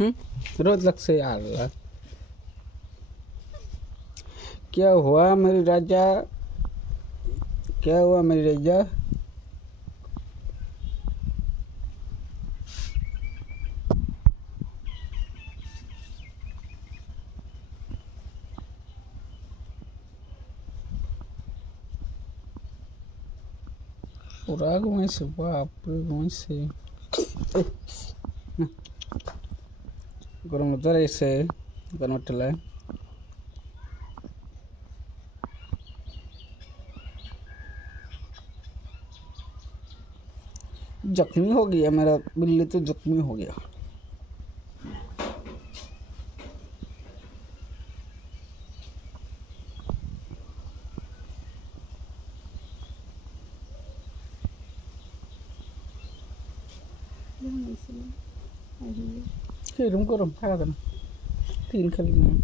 रोज लग से यार। क्या हुआ मेरी राजा, क्या हुआ मेरी राजा? पूरा घुमाई से बाप रे, घुमाई से गरम उधर ऐसे गरम टला जख्मी हो गया मेरा बिल्ली, तो जख्मी हो गया। रूम को रूम खा देना, तीन खाली में।